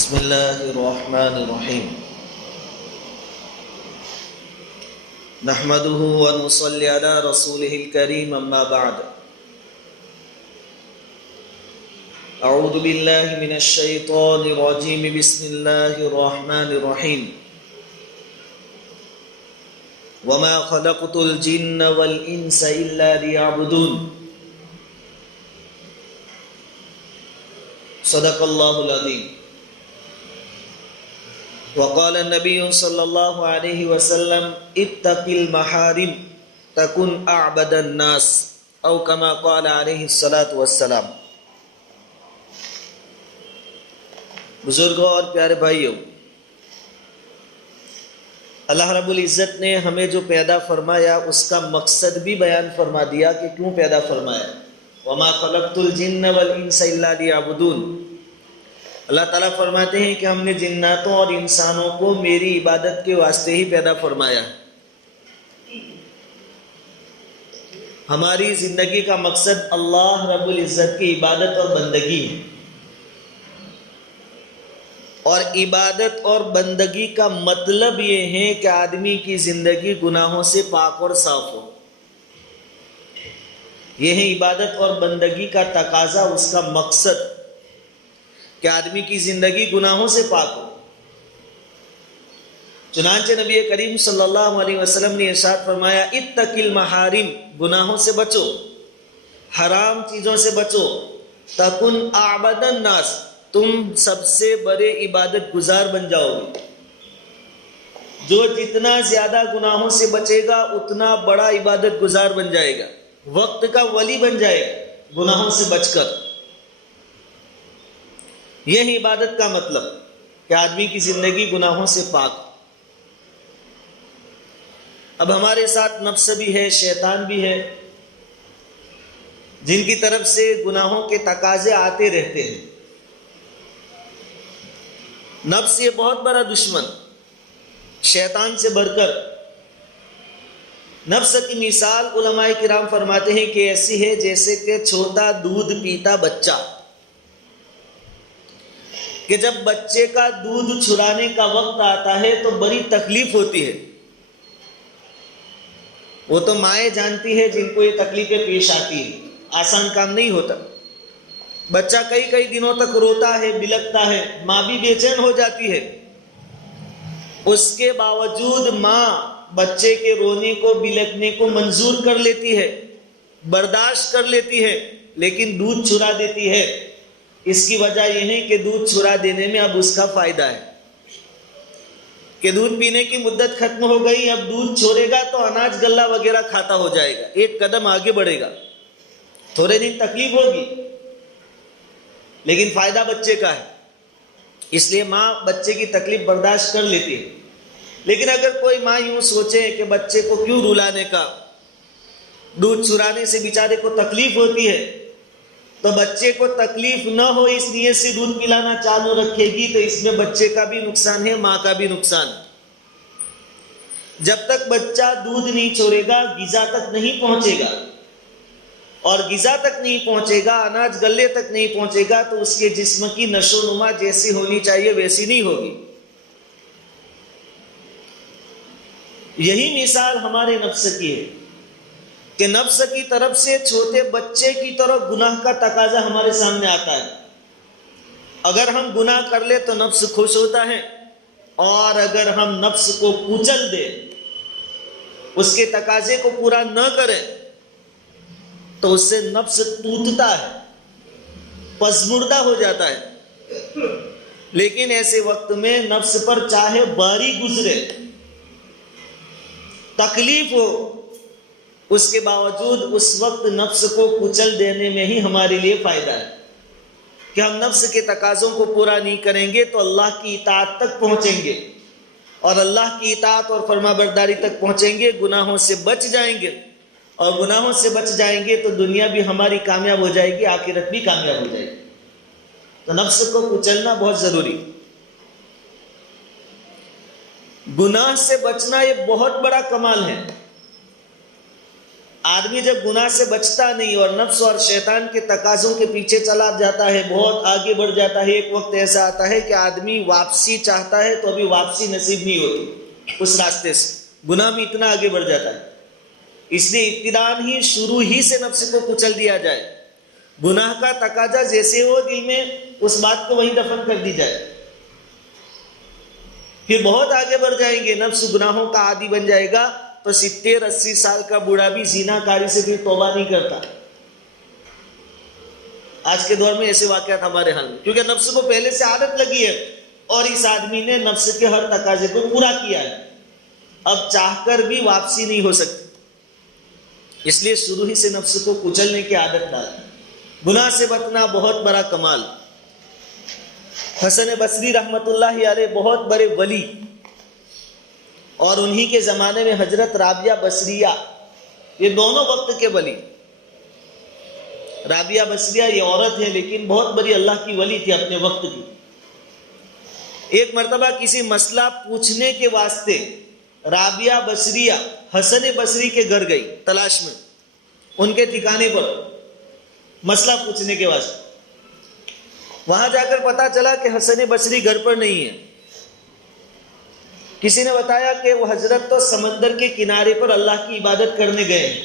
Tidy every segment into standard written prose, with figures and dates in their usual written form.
بسم اللہ الرحمن الرحیم نحمده ونصلي على رسوله الكريم اما بعد اعوذ باللہ من الشیطان الرجیم بسم اللہ الرحمن الرحیم وما خلقت الجن والانس الا ليعبدون صدق اللہ العظیم وقال النبی صلی اللہ علیہ وسلم اتق المحارم تکن اعبد الناس او کما قال علیہ الصلاۃ والسلام۔ بزرگوں اور پیارے بھائیوں، اللہ رب العزت نے ہمیں جو پیدا فرمایا اس کا مقصد بھی بیان فرما دیا کہ کیوں پیدا فرمایا۔ وما خلقت الجن والانس الا ليعبدون۔ اللہ تعالیٰ فرماتے ہیں کہ ہم نے جناتوں اور انسانوں کو میری عبادت کے واسطے ہی پیدا فرمایا۔ ہماری زندگی کا مقصد اللہ رب العزت کی عبادت اور بندگی ہے، اور عبادت اور بندگی کا مطلب یہ ہے کہ آدمی کی زندگی گناہوں سے پاک اور صاف ہو۔ یہ ہے عبادت اور بندگی کا تقاضا، اس کا مقصد کہ آدمی کی زندگی گناہوں سے پاک ہو۔ چنانچہ نبی کریم صلی اللہ علیہ وسلم نے ارشاد فرمایا اتق المحارم، گناہوں سے بچو، حرام چیزوں سے بچو، تکن اعبد الناس، تم سب سے بڑے عبادت گزار بن جاؤ گے۔ جو جتنا زیادہ گناہوں سے بچے گا اتنا بڑا عبادت گزار بن جائے گا، وقت کا ولی بن جائے گا گناہوں سے بچ کر۔ یہی عبادت کا مطلب کہ آدمی کی زندگی گناہوں سے پاک۔ اب ہمارے ساتھ نفس بھی ہے، شیطان بھی ہے، جن کی طرف سے گناہوں کے تقاضے آتے رہتے ہیں۔ نفس یہ بہت بڑا دشمن، شیطان سے بڑھ کر۔ نفس کی مثال علماء کرام فرماتے ہیں کہ ایسی ہے جیسے کہ چھوٹا دودھ پیتا بچہ، کہ جب بچے کا دودھ چھرانے کا وقت آتا ہے تو بڑی تکلیف ہوتی ہے۔ وہ تو مائیں جانتی ہے جن کو یہ تکلیفیں پیش آتی ہیں، آسان کام نہیں ہوتا۔ بچہ کئی دنوں تک روتا ہے، بلکتا ہے، ماں بھی بے چین ہو جاتی ہے۔ اس کے باوجود ماں بچے کے رونے کو، بلکنے کو منظور کر لیتی ہے، برداشت کر لیتی ہے، لیکن دودھ چھرا دیتی ہے۔ اس کی وجہ یہ ہے کہ دودھ چھرا دینے میں اب اس کا فائدہ ہے کہ دودھ پینے کی مدت ختم ہو گئی، اب دودھ چھوڑے گا تو اناج غلہ وغیرہ کھاتا ہو جائے گا، ایک قدم آگے بڑھے گا، تھوڑے دن تکلیف ہوگی لیکن فائدہ بچے کا ہے۔ اس لیے ماں بچے کی تکلیف برداشت کر لیتی ہے۔ لیکن اگر کوئی ماں یوں سوچے کہ بچے کو کیوں رلانے کا، دودھ چھرانے سے بیچارے کو تکلیف ہوتی ہے، تو بچے کو تکلیف نہ ہو اس نیت سے دودھ پلانا چالو رکھے گی تو اس میں بچے کا بھی نقصان ہے، ماں کا بھی نقصان ہے۔ جب تک بچہ دودھ نہیں چھوڑے گا، غذا تک نہیں پہنچے گا، اور غذا تک نہیں پہنچے گا، اناج گلے تک نہیں پہنچے گا، تو اس کے جسم کی نشو و نما جیسی ہونی چاہیے ویسی نہیں ہوگی۔ یہی مثال ہمارے نفس کی ہے کہ نفس کی طرف سے چھوٹے بچے کی طرف گناہ کا تقاضا ہمارے سامنے آتا ہے۔ اگر ہم گناہ کر لیں تو نفس خوش ہوتا ہے، اور اگر ہم نفس کو کچل دیں، اس کے تقاضے کو پورا نہ کریں، تو اس سے نفس ٹوٹتا ہے، پسمردہ ہو جاتا ہے۔ لیکن ایسے وقت میں نفس پر چاہے باری گزرے، تکلیف ہو، اس کے باوجود اس وقت نفس کو کچل دینے میں ہی ہمارے لیے فائدہ ہے کہ ہم نفس کے تقاضوں کو پورا نہیں کریں گے تو اللہ کی اطاعت تک پہنچیں گے، اور اللہ کی اطاعت اور فرما برداری تک پہنچیں گے، گناہوں سے بچ جائیں گے، اور گناہوں سے بچ جائیں گے تو دنیا بھی ہماری کامیاب ہو جائے گی، آخرت بھی کامیاب ہو جائے گی۔ تو نفس کو کچلنا بہت ضروری۔ گناہ سے بچنا یہ بہت بڑا کمال ہے۔ آدمی جب گناہ سے بچتا نہیں اور نفس اور شیطان کے تقاضوں کے پیچھے چلا جاتا ہے، بہت آگے بڑھ جاتا ہے، ایک وقت ایسا آتا ہے کہ آدمی واپسی چاہتا ہے تو ابھی واپسی نصیب نہیں ہوتی اس راستے سے، گناہ میں اتنا آگے بڑھ جاتا ہے۔ اس لیے ابتداءً ہی شروع ہی سے نفس کو کچل دیا جائے، گناہ کا تقاضا جیسے ہو دل میں اس بات کو وہیں دفن کر دی جائے۔ پھر بہت آگے بڑھ جائیں گے، نفس گناہوں کا عادی بن جائے گا تو 70-80 سال کا بوڑھا بھی زنا کاری سے پھر توبہ نہیں کرتا۔ آج کے دور میں ایسے واقعات ہمارے حال میں، کیونکہ نفس کو پہلے سے عادت لگی ہے اور اس آدمی نے نفس کے ہر تقاضے کو پورا کیا ہے، اب چاہ کر بھی واپسی نہیں ہو سکتی۔ اس لیے شروع ہی سے نفس کو کچلنے کی عادت ڈال۔ گناہ سے بچنا بہت بڑا کمال۔ حسن بصری رحمت اللہ علیہ بہت بڑے ولی، اور انہی کے زمانے میں حضرت رابعہ بصریہ، یہ دونوں وقت کے ولی۔ رابعہ بصریہ یہ عورت ہے لیکن بہت بڑی اللہ کی ولی تھی اپنے وقت کی۔ ایک مرتبہ کسی مسئلہ پوچھنے کے واسطے رابعہ بصریہ حسن بصری کے گھر گئی تلاش میں، ان کے ٹھکانے پر مسئلہ پوچھنے کے واسطے۔ وہاں جا کر پتا چلا کہ حسن بصری گھر پر نہیں ہے۔ کسی نے بتایا کہ وہ حضرت تو سمندر کے کنارے پر اللہ کی عبادت کرنے گئے ہیں۔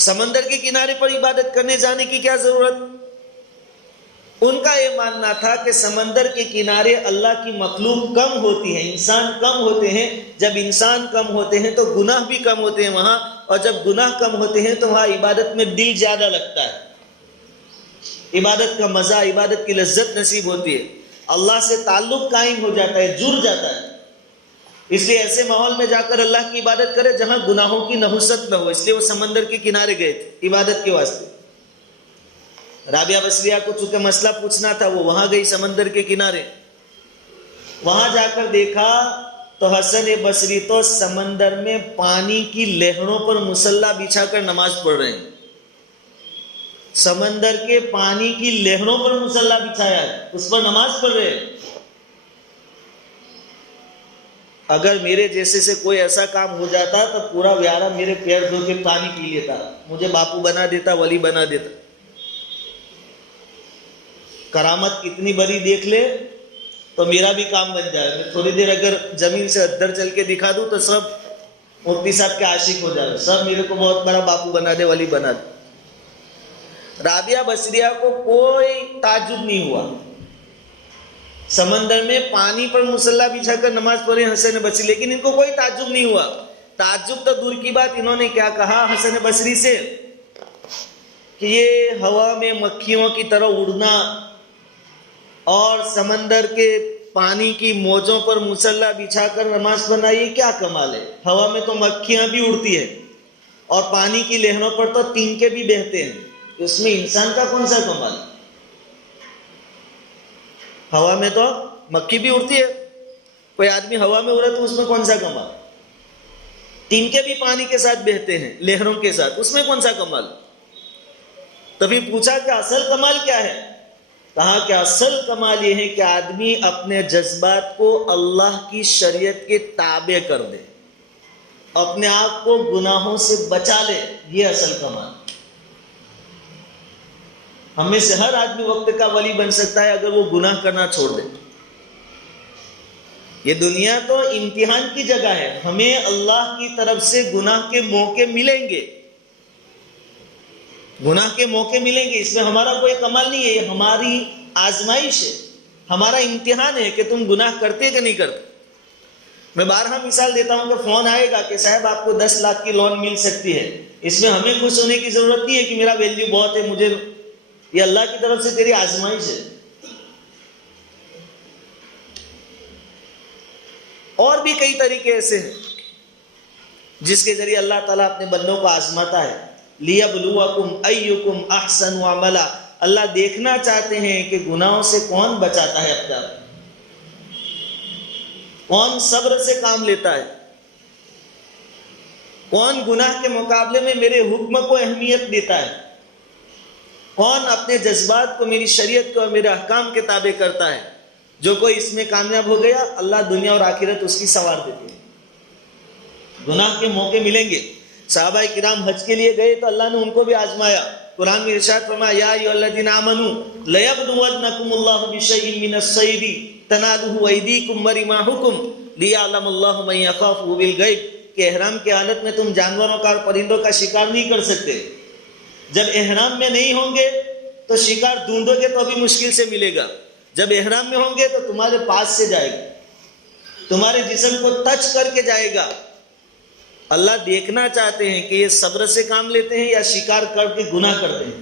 سمندر کے کنارے پر عبادت کرنے جانے کی کیا ضرورت؟ ان کا یہ ماننا تھا کہ سمندر کے کنارے اللہ کی مخلوق کم ہوتی ہے، انسان کم ہوتے ہیں، جب انسان کم ہوتے ہیں تو گناہ بھی کم ہوتے ہیں وہاں، اور جب گناہ کم ہوتے ہیں تو وہاں عبادت میں دل زیادہ لگتا ہے، عبادت کا مزہ، عبادت کی لذت نصیب ہوتی ہے، اللہ سے تعلق قائم ہو جاتا ہے، جڑ جاتا ہے۔ اس لیے ایسے ماحول میں جا کر اللہ کی عبادت کرے جہاں گناہوں کی نحوست نہ ہو، اس لیے وہ سمندر کے کنارے گئے تھے عبادت کے واسطے۔ رابعہ بصریہ کو چونکہ مسئلہ پوچھنا تھا، وہ وہاں گئی سمندر کے کنارے۔ وہاں جا کر دیکھا تو حسن بصری تو سمندر میں پانی کی لہروں پر مصلی بچھا کر نماز پڑھ رہے ہیں۔ سمندر کے پانی کی لہروں پر مصلی بچھایا ہے، اس پر نماز پڑھ رہے ہیں۔ اگر میرے جیسے سے کوئی ایسا کام ہو جاتا تو پورا ویارہ میرے پیر دھو کے پانی پی لیتا، مجھے باپو بنا دیتا، ولی بنا دیتا۔ کرامت کتنی بڑی دیکھ لے تو میرا بھی کام بن جائے، میں تھوڑی دیر اگر زمین سے ادھر چل کے دکھا دوں تو سب مفتی صاحب کے عاشق ہو جائے، سب میرے کو بہت بڑا باپو بنا دے، ولی بنا دے۔ رابعہ بصریہ کو کوئی تعجب نہیں ہوا، سمندر میں پانی پر مصلی بچھا کر نماز پڑھے حسن بصری، لیکن ان کو کوئی تعجب نہیں ہوا۔ تعجب تو دور کی بات، انہوں نے کیا کہا حسن بصری سے کہ یہ ہوا میں مکھیوں کی طرح اڑنا اور سمندر کے پانی کی موجوں پر مصلی بچھا کر نماز پڑھنا، یہ کیا کمال ہے؟ ہوا میں تو مکھیاں بھی اڑتی ہیں اور پانی کی لہروں پر تو تینکے بھی بہتے ہیں، اس میں انسان کا کون سا کمال؟ ہوا میں تو مکھی بھی اڑتی ہے، کوئی آدمی ہوا میں اڑے تو اس میں کون سا کمال؟ تینکے بھی پانی کے ساتھ بہتے ہیں لہروں کے ساتھ، اس میں کون سا کمال؟ تبھی پوچھا کہ اصل کمال کیا ہے؟ کہا کہ اصل کمال یہ ہے کہ آدمی اپنے جذبات کو اللہ کی شریعت کے تابع کر دے، اپنے آپ کو گناہوں سے بچا لے، یہ اصل کمال۔ ہم میں سے ہر آدمی وقت کا ولی بن سکتا ہے اگر وہ گناہ کرنا چھوڑ دے۔ یہ دنیا تو امتحان کی جگہ ہے، ہمیں اللہ کی طرف سے گناہ کے موقع ملیں گے، گناہ کے موقع ملیں گے، اس میں ہمارا کوئی کمال نہیں ہے، یہ ہماری آزمائش ہے، ہمارا امتحان ہے کہ تم گناہ کرتے کہ نہیں کرتے۔ میں بارہا مثال دیتا ہوں کہ فون آئے گا کہ صاحب آپ کو 10 لاکھ کی لون مل سکتی ہے، اس میں ہمیں خوش ہونے کی ضرورت نہیں ہے کہ میرا ویلیو بہت ہے، مجھے، یہ اللہ کی طرف سے تیری آزمائش ہے۔ اور بھی کئی طریقے ایسے ہیں جس کے ذریعے اللہ تعالیٰ اپنے بندوں کو آزماتا ہے۔ لِيَبْلُوَكُمْ أَيُّكُمْ أَحْسَنُ عَمَلًا، اللہ دیکھنا چاہتے ہیں کہ گناہوں سے کون بچاتا ہے اپنا، کون صبر سے کام لیتا ہے، کون گناہ کے مقابلے میں میرے حکم کو اہمیت دیتا ہے، کون اپنے جذبات کو میری شریعت کو اور میرے احکام کے تابع کرتا ہے۔ جو کوئی اس میں کامیاب ہو گیا اللہ دنیا اور آخرت اس کی سنوار دیتے ہیں۔ گناہ کے موقع ملیں گے، صحابہ کرام حج کے لیے گئے تو اللہ نے ان کو بھی آزمایا. قرآن میں ارشاد فرمایا یا ایھا الذین آمنوا لیبلونکم اللہ بشیء من الصید تنالہ ایدیکم ورماحکم لیعلم اللہ من یخافہ بالغیب, کہ احرام کی حالت میں تم جانوروں کا اور پرندوں کا شکار نہیں کر سکتے. جب احرام میں نہیں ہوں گے تو شکار ڈھونڈو گے تو بھی مشکل سے ملے گا. جب احرام میں ہوں گے تو تمہارے پاس سے جائے گا, تمہارے جسم کو ٹچ کر کے جائے گا. اللہ دیکھنا چاہتے ہیں کہ یہ صبر سے کام لیتے ہیں یا شکار کر کے گناہ کرتے ہیں.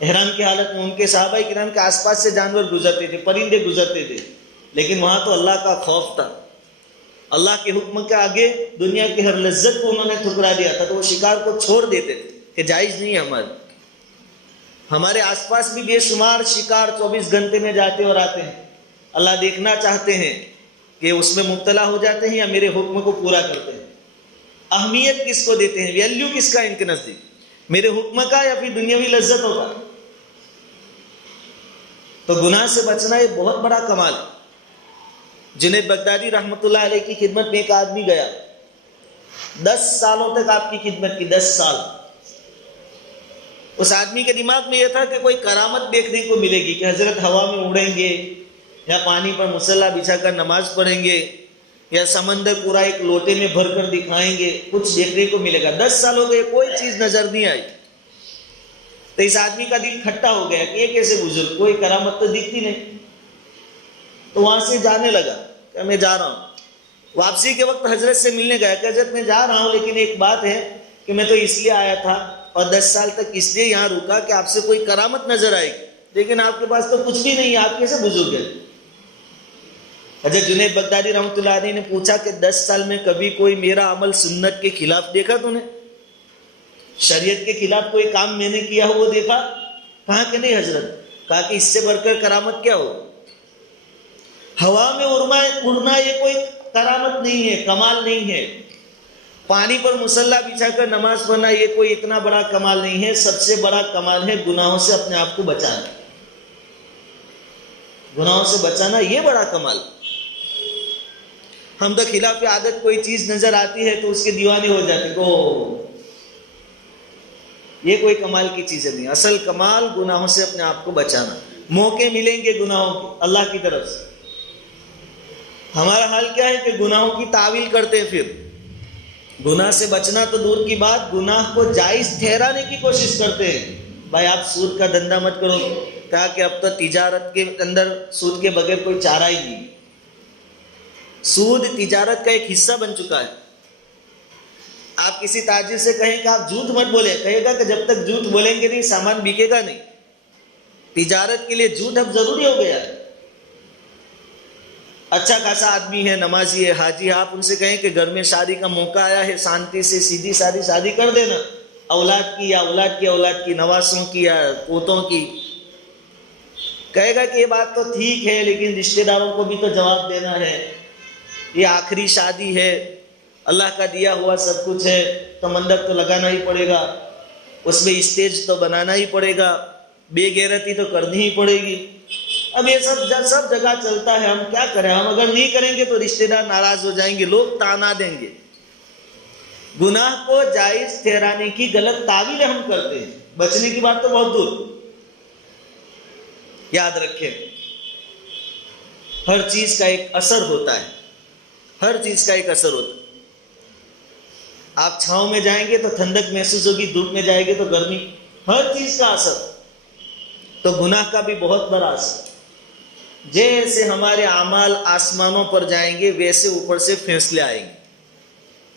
احرام کی حالت میں ان کے صحابہ کرام کے آس پاس سے جانور گزرتے تھے, پرندے گزرتے تھے, لیکن وہاں تو اللہ کا خوف تھا. اللہ کے حکم کے آگے دنیا کی ہر لذت کو انہوں نے ٹھکرا دیا تھا, تو وہ شکار کو چھوڑ دیتے تھے کہ جائز نہیں ہے. ہمارے آس پاس بھی بے شمار شکار 24 گھنٹے میں جاتے اور آتے ہیں. اللہ دیکھنا چاہتے ہیں کہ اس میں مبتلا ہو جاتے ہیں یا میرے حکم کو پورا کرتے ہیں. اہمیت کس کو دیتے ہیں, ویلیو کس کا ان کے نزدیک, میرے حکم کا یا پھر دنیاوی لذتوں کا. تو گناہ سے بچنا یہ بہت بڑا کمال ہے. جنید بغدادی رحمۃ اللہ علیہ کی خدمت میں ایک آدمی گیا, 10 سالوں تک آپ کی خدمت کی, 10 سال. اس آدمی کے دماغ میں یہ تھا کہ کوئی کرامت دیکھنے کو ملے گی, کہ حضرت ہوا میں اڑیں گے یا پانی پر مصلی بچھا کر نماز پڑھیں گے یا سمندر پورا ایک لوٹے میں بھر کر دکھائیں گے, کچھ دیکھنے کو ملے گا. 10 سال ہو گئے, کوئی چیز نظر نہیں آئی. تو اس آدمی کا دل کھٹا ہو گیا کہ یہ کیسے بزرگ, کوئی کرامت تو دکھتی نہیں. تو وہاں سے جانے لگا کہ میں جا رہا ہوں. واپسی کے وقت حضرت سے ملنے گیا کہ حضرت میں جا رہا ہوں, لیکن ایک بات ہے کہ میں تو اس لیے آیا تھا اور 10 سال تک اس لیے یہاں رکا کہ آپ سے کوئی کرامت نظر آئے گی, لیکن آپ کے پاس تو کچھ بھی نہیں ہے, آپ کیسے بزرگ ہیں. حضرت جنید بغدادی رحمۃ اللہ علیہ نے پوچھا کہ 10 سال میں کبھی کوئی میرا عمل سنت کے خلاف دیکھا تو نے, شریعت کے خلاف کوئی کام میں نے کیا ہو وہ دیکھا؟ کہا کہ نہیں حضرت. کہا کہ اس سے بڑھ کر کرامت کیا ہو. ہوا میں اڑنا یہ کوئی کرامت نہیں ہے, کمال نہیں ہے. پانی پر مصلی بچھا کر نماز پڑھنا یہ کوئی اتنا بڑا کمال نہیں ہے. سب سے بڑا کمال ہے گناہوں سے اپنے آپ کو بچانا. گناہوں سے بچانا یہ بڑا کمال. ہم تو خلاف عادت کوئی چیز نظر آتی ہے تو اس کے دیوانے ہو جاتے ہیں, او یہ کوئی کمال کی چیزیں نہیں. اصل کمال گناہوں سے اپنے آپ کو بچانا. موقع ملیں گے گناہوں کے اللہ کی طرف سے. ہمارا حال کیا ہے کہ گناہوں کی تعویل کرتے ہیں. پھر گناہ سے بچنا تو دور کی بات, گناہ کو جائز ٹھہرانے کی کوشش کرتے ہیں. بھائی آپ سود کا دھندا مت کرو, کہا کہ اب تو تجارت کے اندر سود کے بغیر کوئی چارہ ہی نہیں. سود تجارت کا ایک حصہ بن چکا ہے. آپ کسی تاجر سے کہیں کہ آپ جھوٹ مت بولیں, کہے گا کہ جب تک جھوٹ بولیں گے نہیں سامان بکے گا نہیں. تجارت کے لیے جھوٹ اب ضروری ہو گیا ہے. اچھا خاصا آدمی ہے, نمازی ہے, حاجی ہے, آپ ان سے کہیں کہ گھر میں شادی کا موقع آیا ہے, شانتی سے سیدھی سادی شادی کر دینا, اولاد کی یا اولاد کی نواسوں کی یا پوتوں کی. کہے گا کہ یہ بات تو ٹھیک ہے, لیکن رشتہ داروں کو بھی تو جواب دینا ہے, یہ آخری شادی ہے, اللہ کا دیا ہوا سب کچھ ہے, تو منڈپ تو لگانا ہی پڑے گا, اس میں اسٹیج تو بنانا ہی پڑے گا, بے غیرتی تو کرنی ہی پڑے گی. اب یہ سب جگہ چلتا ہے, ہم کیا کریں. ہم اگر نہیں کریں گے تو رشتہ دار ناراض ہو جائیں گے, لوگ تانا دیں گے. گناہ کو جائز ٹھہرانے کی غلط تعویلیں ہم کرتے ہیں. بچنے کی بات تو بہت دور. یاد رکھیں, ہر چیز کا ایک اثر ہوتا ہے, ہر چیز کا ایک اثر ہوتا ہے. آپ چھاؤں میں جائیں گے تو ٹھنڈک محسوس ہوگی, دھوپ میں جائیں گے تو گرمی. ہر چیز کا اثر. تو گناہ کا بھی بہت بڑا اثر. جیسے ہمارے اعمال آسمانوں پر جائیں گے ویسے اوپر سے فیصلے آئیں گے,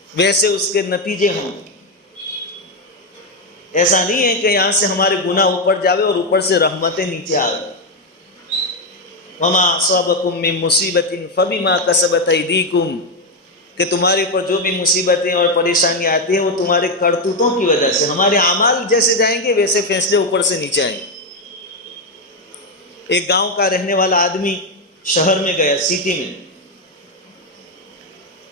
ویسے اس کے نتیجے ہوں. ایسا نہیں ہے کہ یہاں سے ہمارے گناہ اوپر جاوے اور اوپر سے رحمتیں نیچے آ گئے. وما اصابکم من مصیبت فبما کسبت ایدیکم, کہ تمہارے پر جو بھی مصیبتیں اور پریشانی آتی ہیں وہ تمہارے کرتوتوں کی وجہ سے. ہمارے اعمال جیسے جائیں گے ویسے فیصلے اوپر سے نیچے آئیں گے. ایک گاؤں کا رہنے والا آدمی شہر میں گیا, سیٹی میں.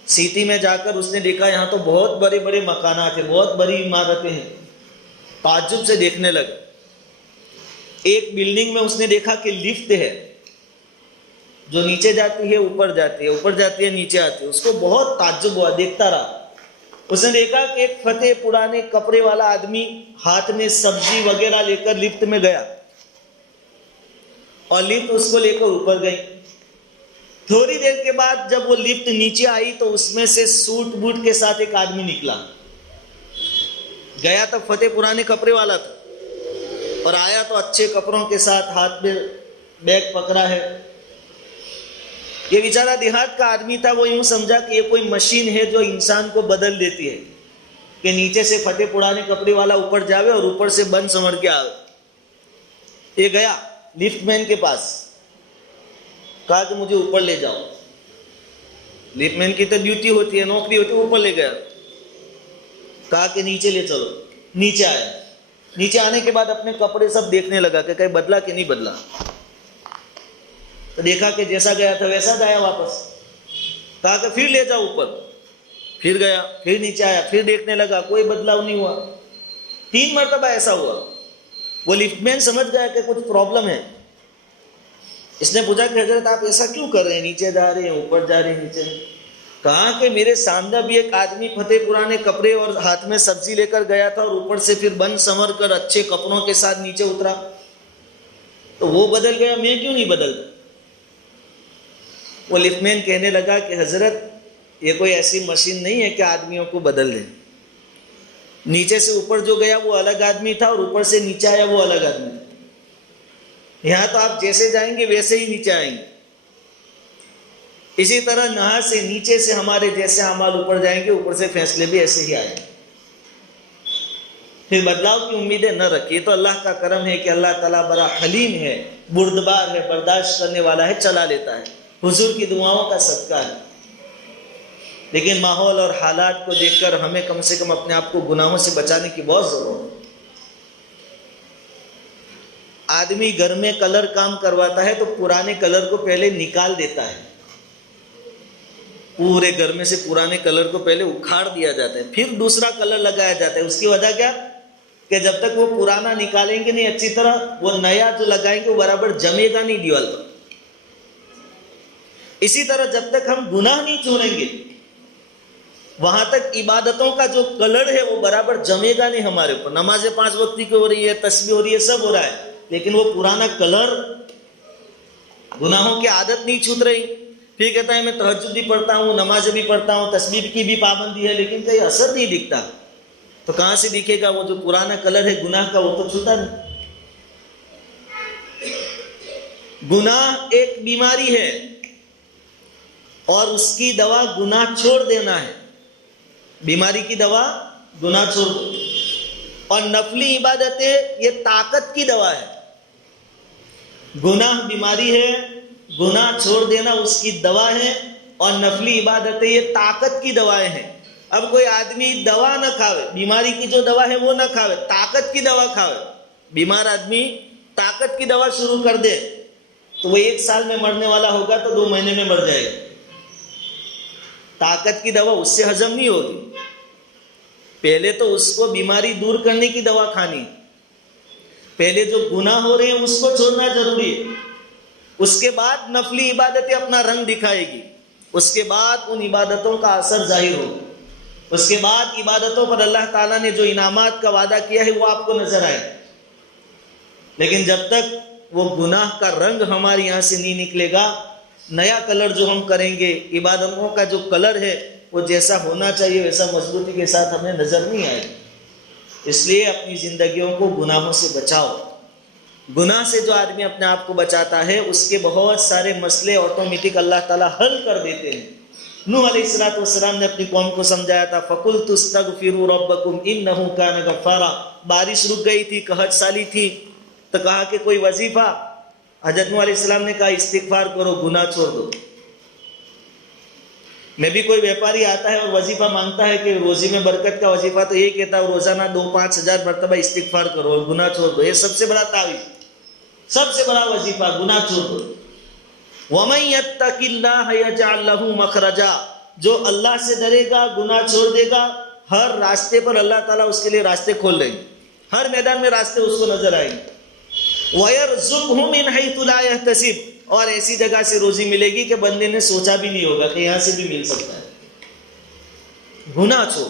سیٹی میں جا کر اس نے دیکھا یہاں تو بہت بڑے بڑے مکانات ہیں, بہت بڑی عمارتیں ہیں. تعجب سے دیکھنے لگا. ایک بلڈنگ میں اس نے دیکھا کہ لفٹ ہے, جو نیچے جاتی ہے اوپر جاتی ہے, اوپر جاتی ہے نیچے آتی ہے. اس کو بہت تعجب ہوا, دیکھتا رہا. اس نے دیکھا کہ ایک فتح پرانے کپڑے والا آدمی ہاتھ میں سبزی وغیرہ لے کر لفٹ میں گیا اور لفٹ اس کو لے کر اوپر گئی. تھوڑی دیر کے بعد جب وہ لفٹ نیچے آئی تو اس میں سے سوٹ بوٹ کے ساتھ ایک آدمی نکلا. گیا تو فتح پرانے کپڑے والا تھا اور آیا تو اچھے کپڑوں کے ساتھ، ہاتھ میں بیگ پکڑا ہے. یہ بیچارہ دیہات کا آدمی تھا. وہ یوں سمجھا کہ یہ کوئی مشین ہے جو انسان کو بدل دیتی ہے کہ نیچے سے فتح پرانے کپڑے والا اوپر جاوے اور اوپر سے بند سمجھ کے آوے. یہ گیا لفٹ مین کے پاس، کہا کہ مجھے اوپر لے جاؤ. لفٹ مین کی تو ڈیوٹی ہوتی ہے، نوکری ہوتی ہے. اوپر لے گیا، کہا کہ نیچے لے چلو. نیچے آیا. نیچے آنے کے بعد اپنے کپڑے سب دیکھنے لگا کہ کہیں بدلا کہ نہیں بدلا. تو دیکھا کہ جیسا گیا تھا ویسا گیا واپس. کہا کہ پھر لے جاؤ اوپر. پھر گیا، پھر نیچے آیا، پھر دیکھنے لگا کوئی بدلاؤ نہیں ہوا. 3 مرتبہ ایسا ہوا. وہ لفٹ مین سمجھ گیا کہ کچھ پرابلم ہے. اس نے پوچھا کہ حضرت آپ ایسا کیوں کر رہے ہیں، نیچے جا رہے ہیں اوپر جا رہے ہیں نیچے. کہا کہ میرے سامنے بھی ایک آدمی فتح پرانے کپڑے اور ہاتھ میں سبزی لے کر گیا تھا اور اوپر سے پھر بند سنور کر اچھے کپڑوں کے ساتھ نیچے اترا. تو وہ بدل گیا، میں کیوں نہیں بدلتا. وہ لفٹ مین کہنے لگا کہ حضرت یہ کوئی ایسی مشین نہیں ہے کہ آدمیوں کو بدل دے. نیچے سے اوپر جو گیا وہ الگ آدمی تھا اور اوپر سے نیچے آیا وہ الگ آدمی تھا. یہاں تو آپ جیسے جائیں گے ویسے ہی نیچے آئیں گے. اسی طرح نہا سے نیچے سے ہمارے جیسے اعمال اوپر جائیں گے، اوپر سے فیصلے بھی ایسے ہی آئیں گے. پھر بدلاؤ کی امیدیں نہ رکھیے. تو اللہ کا کرم ہے کہ اللہ تعالیٰ بڑا حلیم ہے، بردبار ہے، برداشت کرنے والا ہے، چلا لیتا ہے. حضور کی دعاؤں کا صدقہ ہے. لیکن ماحول اور حالات کو دیکھ کر ہمیں کم سے کم اپنے آپ کو گناہوں سے بچانے کی بہت ضرورت ہے. آدمی گھر میں کلر کام کرواتا ہے تو پرانے کلر کو پہلے نکال دیتا ہے. پورے گھر میں سے پرانے کلر کو پہلے اکھاڑ دیا جاتا ہے، پھر دوسرا کلر لگایا جاتا ہے. اس کی وجہ کیا کہ جب تک وہ پرانا نکالیں گے نہیں اچھی طرح، وہ نیا جو لگائیں گے وہ برابر جمے گا نہیں دیوال پر. اسی طرح جب تک ہم گناہ نہیں چھوڑیں گے وہاں تک عبادتوں کا جو کلر ہے وہ برابر جمے گا نہیں ہمارے اوپر. نمازیں 5 وقت کی ہو رہی ہے، تسبیح ہو رہی ہے، سب ہو رہا ہے، لیکن وہ پرانا کلر گناہوں کی عادت نہیں چھوٹ رہی. پھر کہتا ہے میں تہجد بھی پڑھتا ہوں، نمازیں بھی پڑھتا ہوں، تسبیح کی بھی پابندی ہے، لیکن کہیں اثر نہیں دکھتا. تو کہاں سے دکھے گا؟ وہ جو پرانا کلر ہے گناہ کا وہ تو چھوٹا نہیں. گناہ ایک بیماری ہے اور اس کی دوا گناہ چھوڑ دینا ہے. بیماری کی دوا گناہ چھوڑ دو. اور نفلی عبادتیں یہ طاقت کی دوا ہے. گناہ بیماری ہے، گناہ چھوڑ دینا اس کی دوا ہے، اور نفلی عبادتیں یہ طاقت کی دوائیں ہیں. اب کوئی آدمی دوا نہ کھاوے، بیماری کی جو دوا ہے وہ نہ کھاوے، طاقت کی دوا کھاوے. بیمار آدمی طاقت کی دوا شروع کر دے تو وہ 1 سال میں مرنے والا ہوگا تو 2 مہینے میں مر جائے گا. طاقت کی دوا اس سے ہضم نہیں ہوگی. پہلے تو اس کو بیماری دور کرنے کی دوا کھانی. پہلے جو گناہ ہو رہے ہیں اس کو چھوڑنا ضروری ہے. اس کے بعد نفلی عبادتیں اپنا رنگ دکھائے گی. اس کے بعد ان عبادتوں کا اثر ظاہر ہوگا. اس کے بعد عبادتوں پر اللہ تعالیٰ نے جو انعامات کا وعدہ کیا ہے وہ آپ کو نظر آئے. لیکن جب تک وہ گناہ کا رنگ ہمارے یہاں سے نہیں نکلے گا، نیا کلر جو ہم کریں گے، عبادتوں کا جو کلر ہے وہ جیسا ہونا چاہیے ویسا مضبوطی کے ساتھ ہمیں نظر نہیں آئے. اس لیے اپنی زندگیوں کو گناہوں سے بچاؤ. گناہ سے جو آدمی اپنے آپ کو بچاتا ہے اس کے بہت سارے مسئلے آٹومیٹک اللہ تعالیٰ حل کر دیتے ہیں. نوح علیہ السلام نے اپنی قوم کو سمجھایا تھا، فَقُلْتُ اسْتَغْفِرُوا رَبَّكُمْ إِنَّهُ كَانَ غَفَّارًا. بارش رک گئی تھی، قحط سالی تھی، تو کہا کہ کوئی وظیفہ. حضرت نوح علیہ السلام نے کہا استغفار کرو، گناہ چھوڑ دو. میں بھی کوئی بیپاری آتا ہے اور وظیفہ مانگتا ہے کہ روزی میں برکت کا وظیفہ، تو یہ کہتا ہے روزانہ 2-5 ہزار مرتبہ استغفار کرو اور گناہ چھوڑ دو. یہ سب سے بڑا تعویذ، سب سے بڑا وظیفہ، گناہ چھوڑ دو. وَمَن يَتَّقِ اللَّهَ يَجْعَل لَّهُ مَخْرَجًا. جو اللہ سے ڈرے گا، گناہ چھوڑ دے گا، ہر راستے پر اللہ تعالیٰ اس کے لیے راستے کھول دیں گے. ہر میدان میں راستے اس کو نظر آئیں گے. وَيَرْزُقْهُ مِنْ حَيْثُ لَا يَحْتَسِبُ. اور ایسی جگہ سے روزی ملے گی کہ بندے نے سوچا بھی نہیں ہوگا کہ یہاں سے بھی مل سکتا ہے. گناہ چھوڑ.